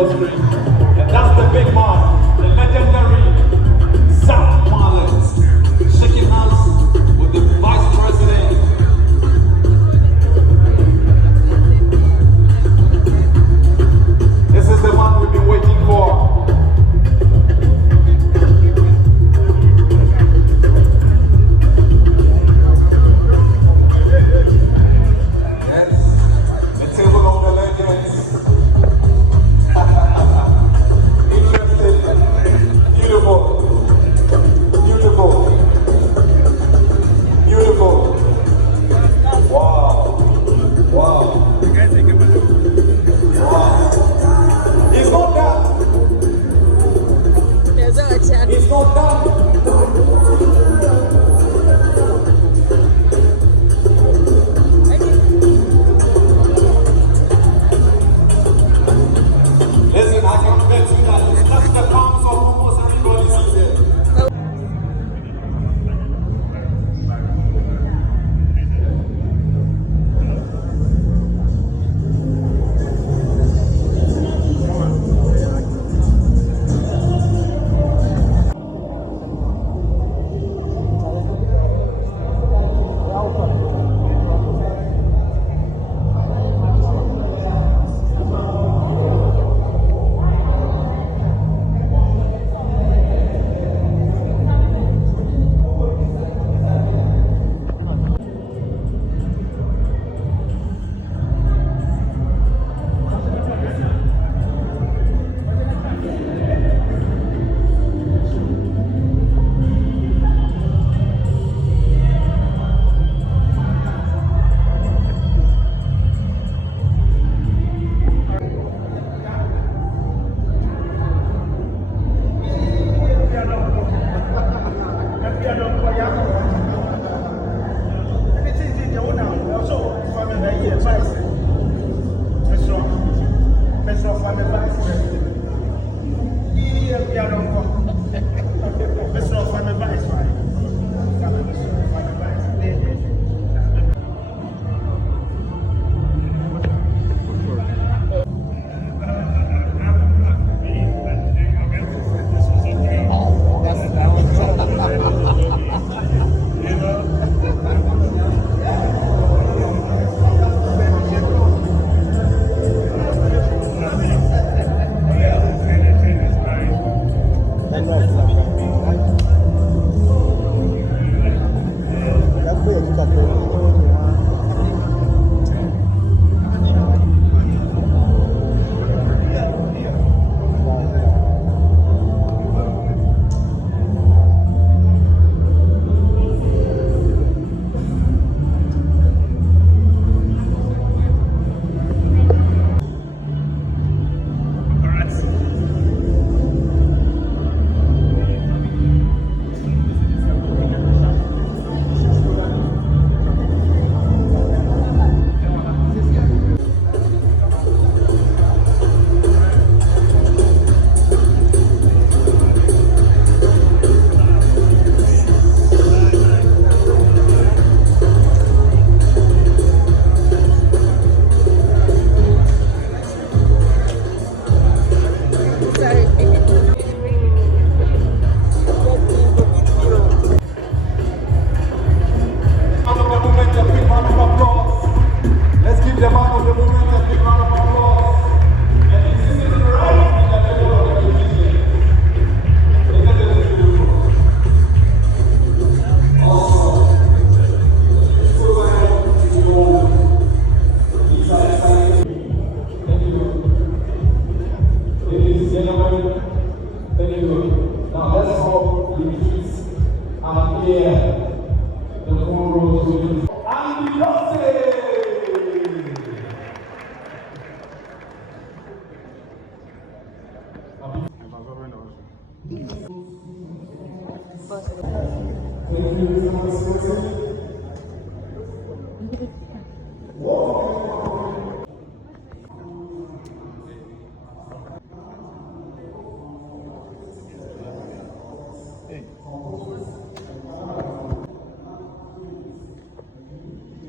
industry. And that's the big man, the legendary Sammy, shaking hands with the Vice President. This is the man we've been waiting for.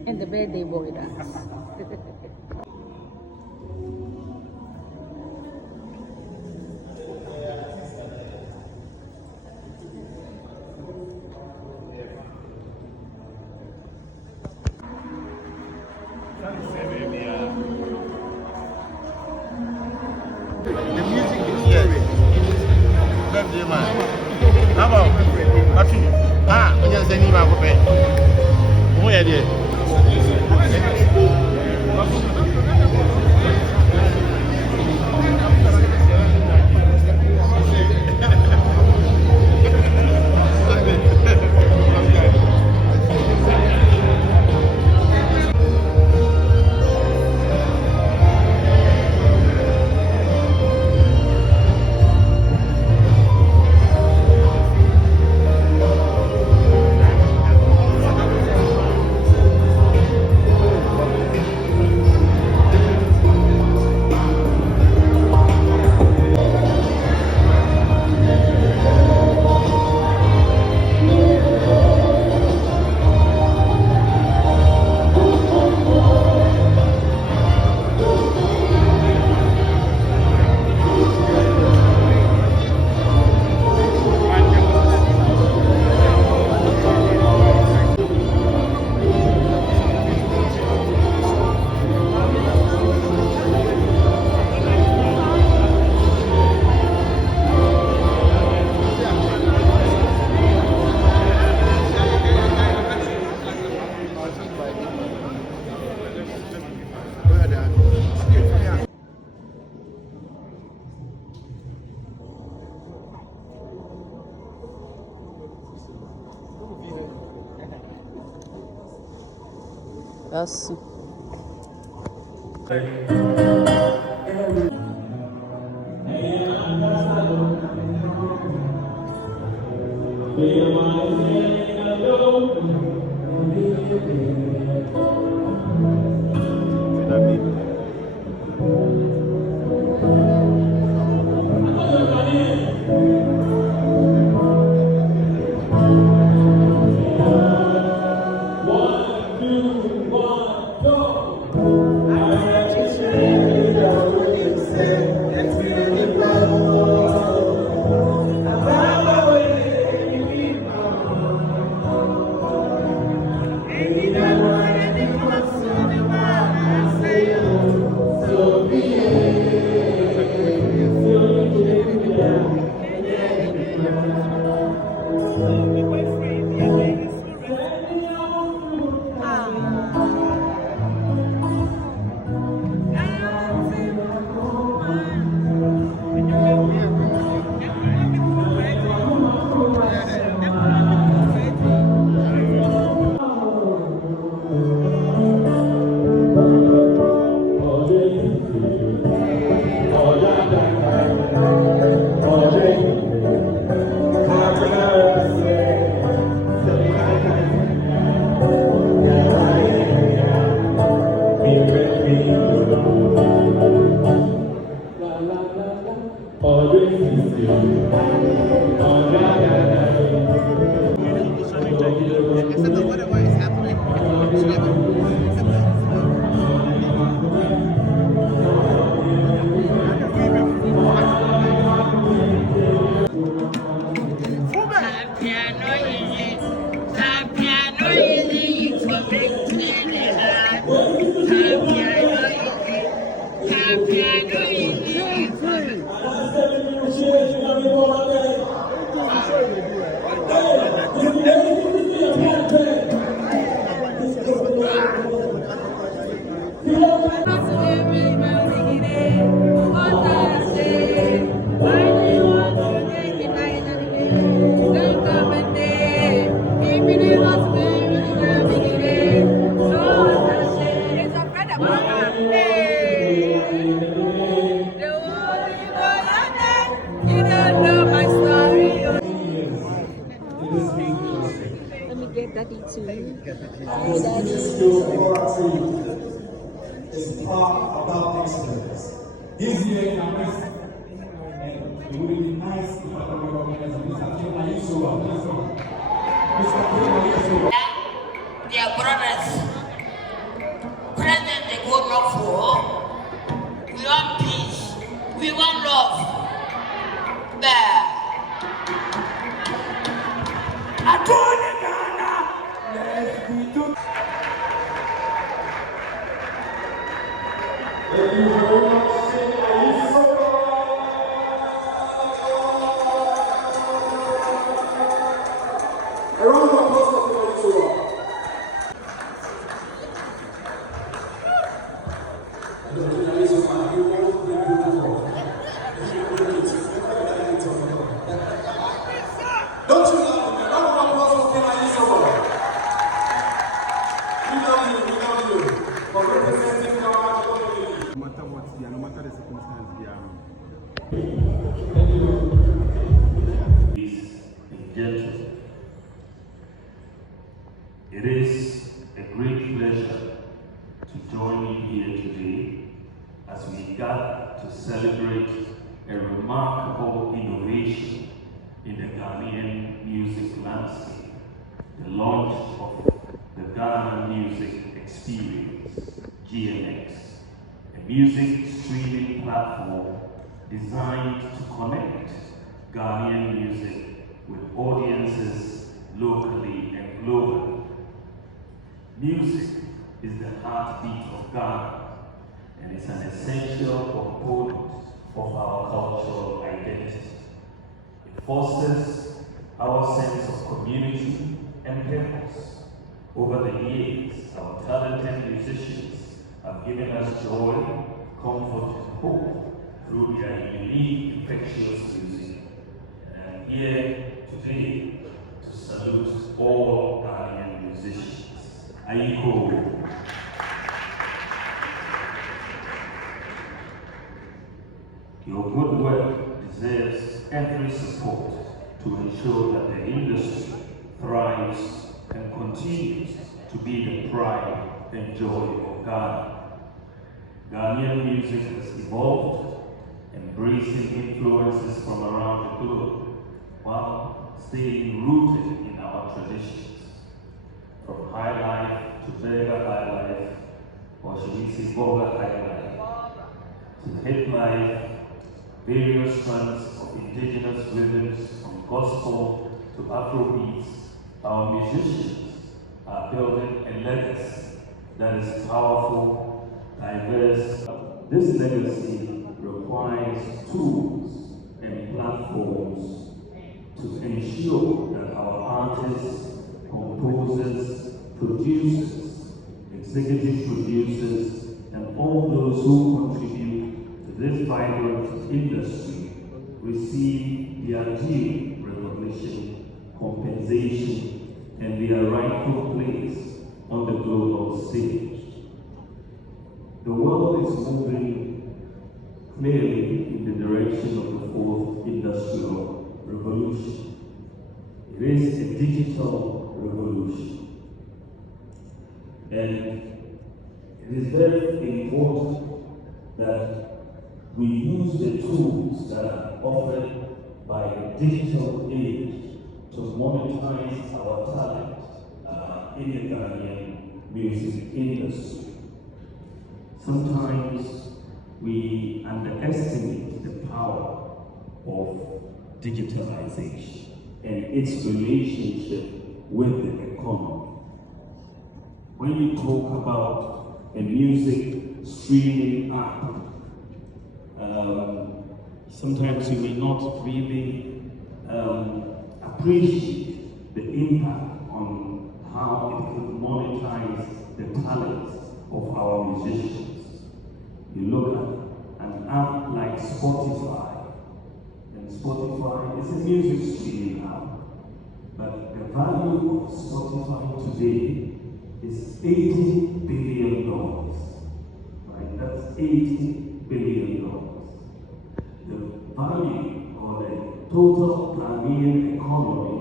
And the birthday boy dance. That's let me get daddy too. Hi, daddy. Is part about excellence. This year in our midst, and it would be nice if I could recognize Mr. Kim Ayusowa. Mr. Kim Ayusowa. Dear brothers, present the good love for. We want peace. We want love. Addo. Don't you love me? Round of applause for Kim Ayusowa. We love you. For representing our community. No matter what they are, no matter the circumstance they are. Gentle. It is a great pleasure to join you here today as we gather to celebrate a remarkable innovation in the Ghanaian music landscape, the launch of the Ghana Music Experience, GMX, a music streaming platform designed to connect Ghanaian music with audiences locally and globally. Music is the heartbeat of Ghana and is an essential component of our cultural identity. It fosters our sense of community and purpose. Over the years, our talented musicians have given us joy, comfort, and hope through their unique, infectious music. And I'm here today to salute all Ghanaian musicians. Aiko. good work deserves every support to ensure that the industry thrives and continues to be the pride and joy of Ghana. Ghanaian music has evolved, embracing influences from around the globe, while staying rooted in our traditions. From high life to burger high life, or should we say burger high life, to hip life, various strands of indigenous rhythms, from gospel to Afrobeats, our musicians are building a legacy that is powerful, diverse. This legacy requires tools and platforms to ensure that our artists, composers, producers, executive producers, and all those who contribute to this vibrant industry receive their due recognition, compensation, and their rightful place on the global stage. The world is moving clearly in the direction of the fourth industrial revolution. It is a digital revolution. And it is very important that we use the tools that are offered by the digital age to monetize our talent in the Ghanaian music industry. Sometimes we underestimate the power of digitalization and its relationship with the economy. When you talk about a music streaming app, sometimes you may not really appreciate the impact on how it could monetize the talents of our musicians. You look at an app like Spotify, and Spotify is a music streaming app, but the value of Spotify today is $80 billion, right? That's $80 billion. The value or the total Ghanaian economy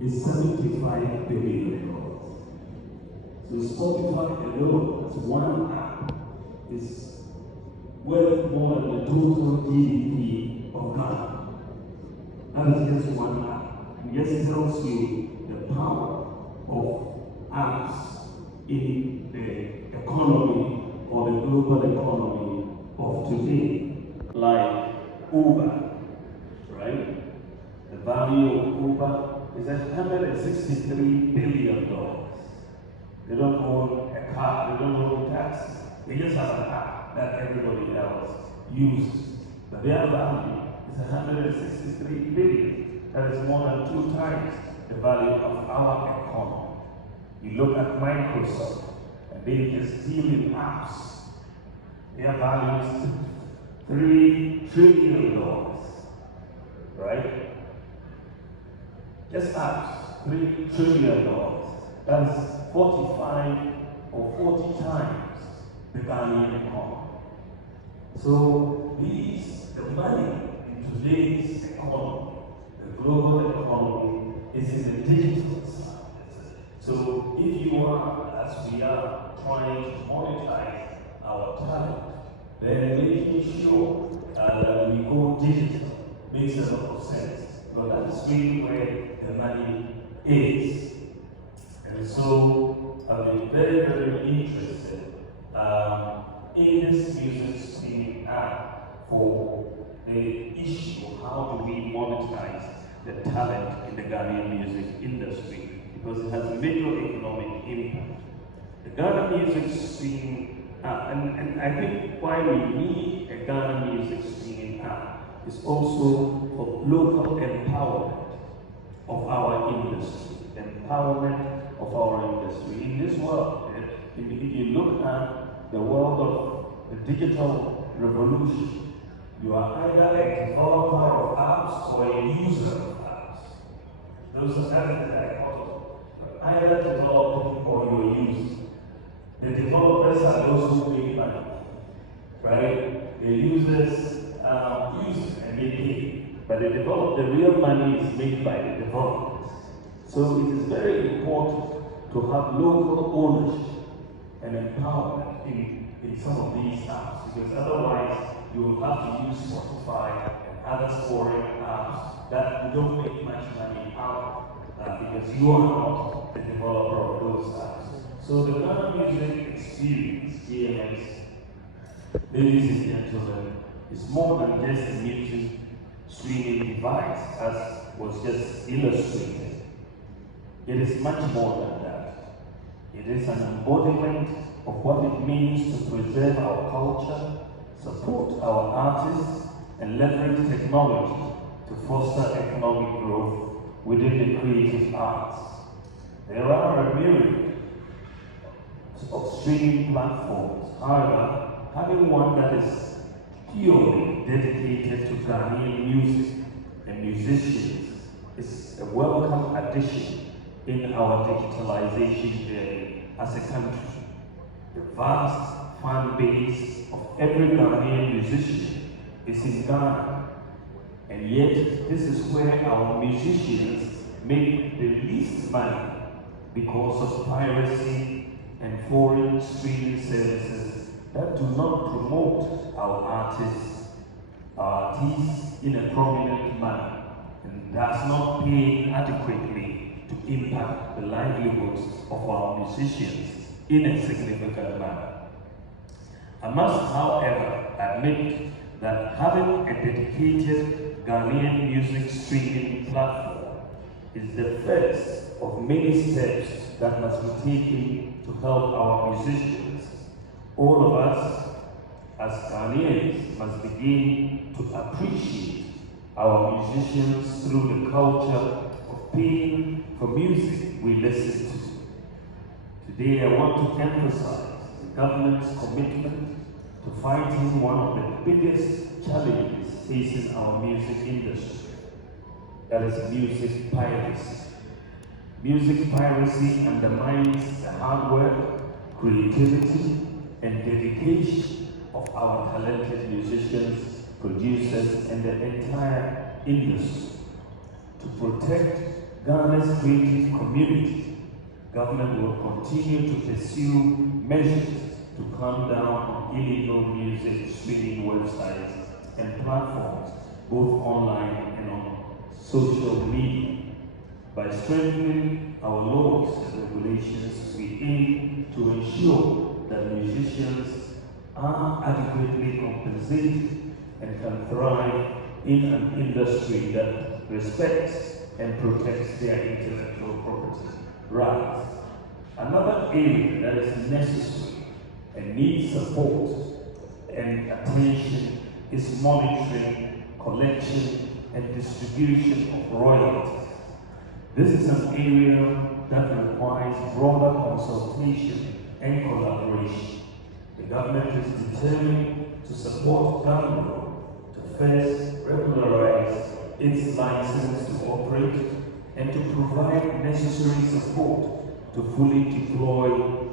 is $75 billion. So Spotify alone, as one app, is worth more than the total GDP of Ghana. That is just one app. And yes, it tells you the power of apps in the economy or the global economy of today. Like Uber, right? The value of Uber is $163 billion. They don't own a car, they don't own taxis. They just have an app that everybody else uses. But their value is $163 billion. That is more than 2 times the value of our economy. You look at Microsoft, and they just deal in apps. Their value is $3 trillion, right? Just apps, $3 trillion. That's 45 or 40 times the Ghanaian economy. So the money in today's economy, the global economy, is in the digital side. So if you are, as we are, trying to monetize our talent, then making sure that we go digital makes a lot of sense. But that's really where the money is. And so I've been very, very interested in this music streaming app for the issue of how do we monetize the talent in the Ghanaian music industry, because it has a major economic impact. The Ghana music streaming app, and I think why we need a Ghana music streaming app is also for local empowerment of our industry, empowerment of our industry. In this world, if you look at the world of the digital revolution, you are either a developer of apps or a user of apps. Those are the dichotomy. Either developing or you're using. The developers are those who make money, right? The users use and they pay. But the real money is made by the developers. So it is very important to have local ownership and empowerment in some of these apps, because otherwise you will have to use Spotify and other scoring apps that you don't make much money out because you are not the developer of those apps. So the Ghana Music Experience, GMX, ladies and gentlemen, is more than just a music streaming device, as was just illustrated. It is much more than that. It is an embodiment of what it means to preserve our culture, support our artists, and leverage technology to foster economic growth within the creative arts. There are a myriad of streaming platforms. However, having one that is purely dedicated to Ghanaian music and musicians is a welcome addition in our digitalization journey as a country. The vast fan base of every Ghanaian musician is in Ghana, and yet this is where our musicians make the least money because of piracy and foreign streaming services that do not promote our artists in a prominent manner and does not pay adequately to impact the livelihoods of our musicians in a significant manner. I must, however, admit that having a dedicated Ghanaian music streaming platform is the first of many steps that must be taken to help our musicians. All of us, as Ghanaians, must begin to appreciate our musicians through the culture of paying for music we listen to. Today, I want to emphasize the government's commitment to fighting one of the biggest challenges facing our music industry, that is music piracy. Music piracy undermines the hard work, creativity, and dedication of our talented musicians, producers, and the entire industry. To protect Ghana's creative community, government will continue to pursue measures to clamp down on illegal music streaming websites and platforms, both online and on social media. By strengthening our laws and regulations, we aim to ensure that musicians are adequately compensated and can thrive in an industry that respects and protects their intellectual property rights. Another area that is necessary and needs support and attention is monitoring, collection, and distribution of royalties. This is an area that requires broader consultation and collaboration. The government is determined to support Donkor to first regularize its license to operate and to provide necessary support to fully deploy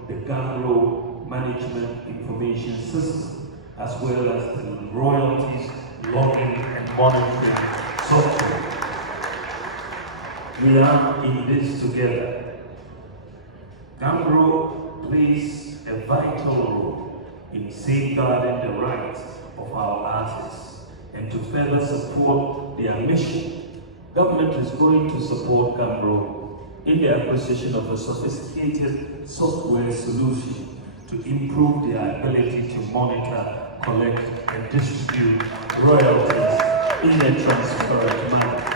the Donkor Management Information System, as well as the royalties, logging, and monitoring software. We are in this together. Donkor plays a vital role in safeguarding the rights of our artists and to further support their mission. Government is going to support Donkor in the acquisition of a sophisticated software solution to improve their ability to monitor, collect, and distribute royalties in a transparent manner.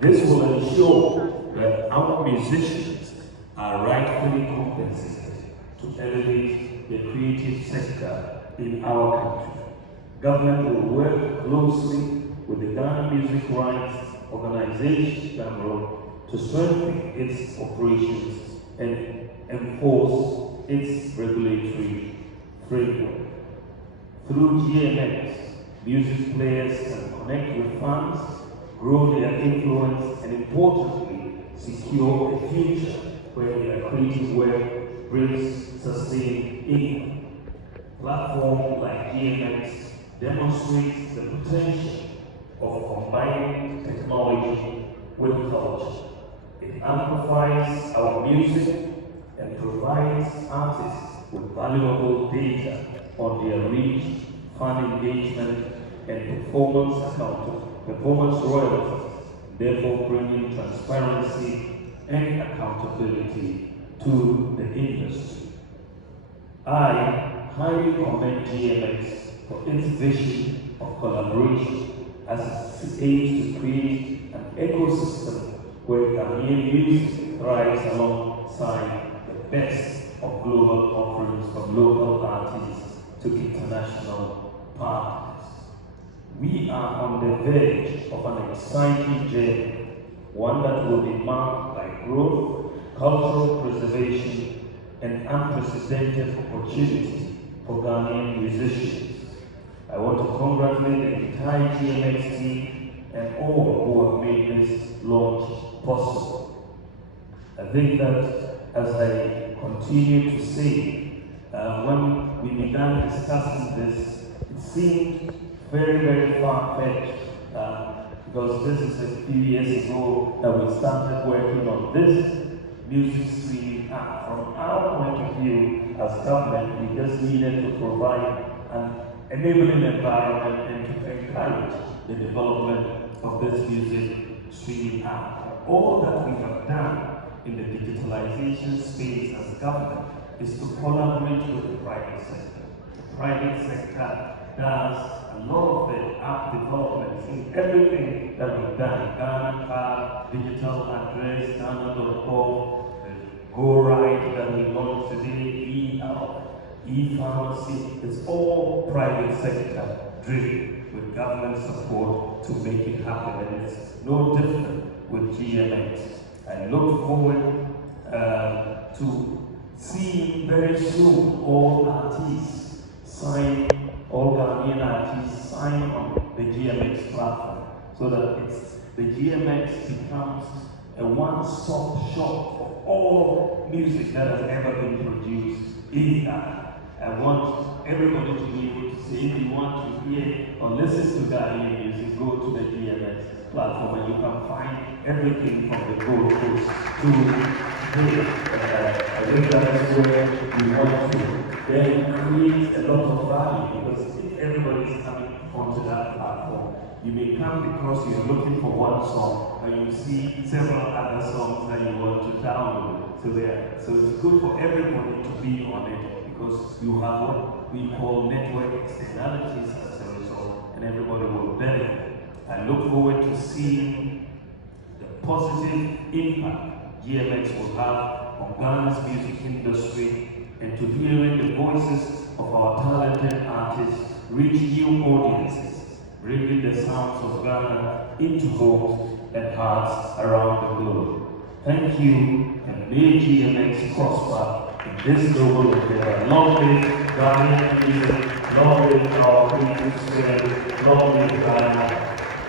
This will ensure that our musicians are rightfully compensated to elevate the creative sector in our country. Government will work closely with the Ghana Music Rights Organization, Donkor, to strengthen its operations and enforce its regulatory framework. Through GMX, music players can connect with fans, grow their influence, and importantly, secure a future where their creative work brings sustained income. Platforms like GMX demonstrates the potential of combining technology with culture. It amplifies our music and provides artists with valuable data on their reach, fan engagement, and performance royalties, therefore bringing transparency and accountability to the industry. I highly commend GMX for its vision of collaboration as it aims to create an ecosystem where Ghanaian music thrives alongside the best of global offerings from local artists to international partners. We are on the verge of an exciting journey, one that will be marked by growth, cultural preservation, and unprecedented opportunity for Ghanaian musicians. I want to congratulate the entire GMX team and all who have made this launch possible. I think that as I continue to say, when we began discussing this, it seemed very far-fetched because this is a few years ago that we started working on this music streaming app. From our point of view as government, we just needed to provide an enabling environment and to encourage the development of this music streaming app. All that we have done in the digitalization space as government is to collaborate with the private sector. The private sector does a lot of the app developments in everything that we've done. Ghana Card, digital address, Ghana.com, Go Right that we launched today, e-pharmacy. It's all private sector driven with government support to make it happen, and it's no different with GMX. I look forward to seeing very soon all artists sign, all Ghanaian artists sign on the GMX platform, so that the GMX becomes a one-stop shop for all music that has ever been produced in Ghana. I want everybody to be able to say, if you want to hear or listen to Ghanaian music, go to the GMX platform and you can find everything from the Gold Coast to here. I think that is where we want to then create a lot of value, because if everybody is coming onto that platform, you may come because you're looking for one song, and you see several other songs that you want to download. So it's good for everybody to be on it, because you have what we call network externalities as a result, and everybody will benefit. I look forward to seeing the positive impact GMX will have on Ghana's music industry, and to hearing the voices of our talented artists reach new audiences, bringing the sounds of Ghana into homes and hearts around the globe. Thank you, and may GMX prosper in this global endeavor. Long live Ghanaian music, long live our creative spirit, long live Ghana.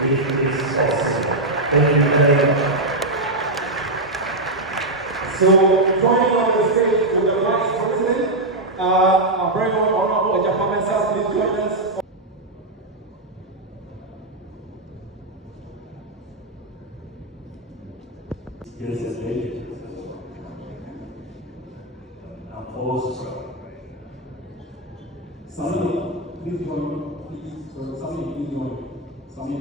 It is possible. Thank you very much. So, joining on the stage with the Vice President, our very own Honorable Ejapamensah, please join us. Yes, ladies. I'm also Sammy, please join me. Please, Sammy, please join me. Sammy.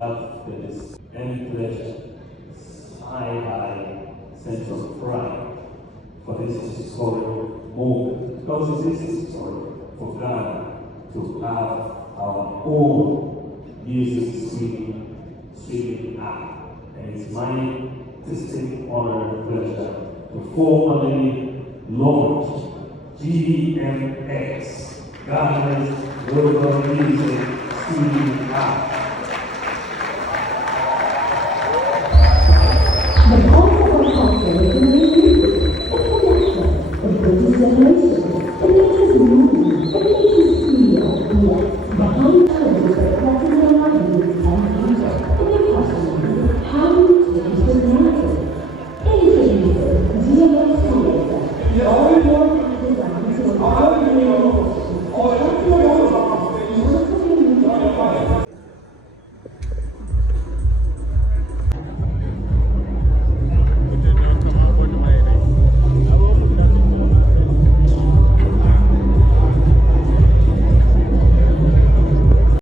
Have this any pleasure, high sense of pride for this historic moment, because it is historic for Ghana to have our own music streaming app. And it's my distinct honor and pleasure to formally launch GMX, Ghana's local music streaming app. The